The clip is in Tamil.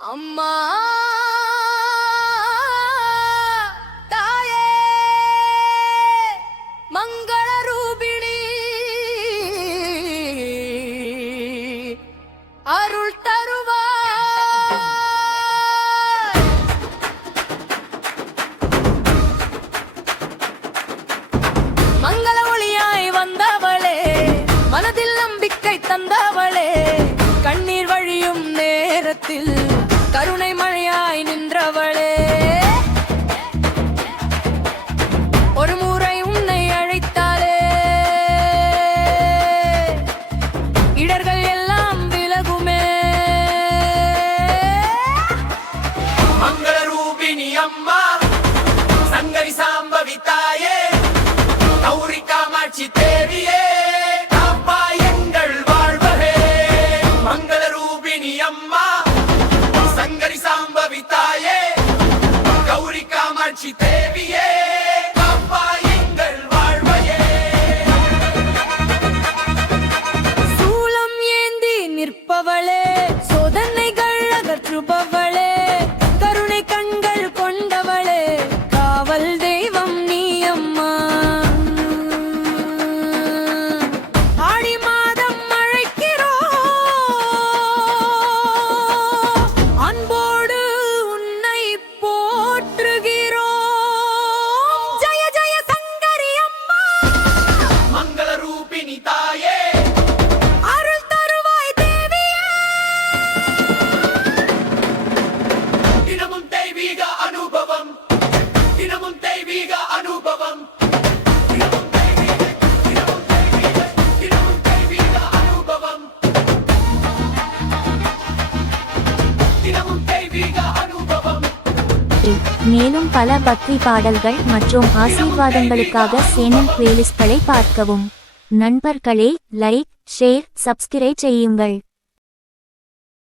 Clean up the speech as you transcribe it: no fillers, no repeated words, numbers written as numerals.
அம்மா தாயே மங்கள ரூபிணி அருள் தருவாய். மங்கள ஒளியாய் வந்தவளே, மனதில் நம்பிக்கை தந்தவளே, கண்ணீர் வழியும் நேரத்தில் கருணை மழையாய் நின்றவளே, ஒரு முறை உன்னை அழைத்தாலே இடர்கள் எல்லாம் விலகுமே. மங்கள ரூபிணி அம்மா, சங்கரி சாம்பவி தாயே, கௌரி காமாட்சி தேவியே, காப்பாய் எங்கள் வாழ்வகே. மங்கள ரூபிணி அம்மா, சங்கரி சாம்பவி தாயே, கௌரி காமாட்சி தேவியே, காப்பாய் எங்கள் வாழ்வகே. சூலம் ஏந்தி நிற்பவளே, சோதனைகள் அகற்றுபவளே, கருணை கண்கள் கொண்டவளே, காவல் தெய்வம் நீ அம்மா. ஆடி மாதம் அழைக்கிறோம், அன்போடு உன்னை போற்றுகிறோம். ஜெய ஜெய சங்கரி அம்மா, மங்கள ரூபிணி தாயே, அருள் தருவாய் தேவியே. தினமும் தெய்வீக அனுபவம், தினமும் தெய்வீக அனுபவம், தினமும் தெய்வீக, தினமும் தெய்வீக, தினமும் தெய்வீக அனுபவம், தினமும் தெய்வீக அனுபவம். மேலும் பல பக்தி பாடல்கள் மற்றும் ஆசீர்வாதங்களுக்காக சேனல் பிளேலிஸ்ட்களை பார்க்கவும். நண்பர்களே, லைக், ஷேர், சப்ஸ்கிரைப் செய்யுங்கள்.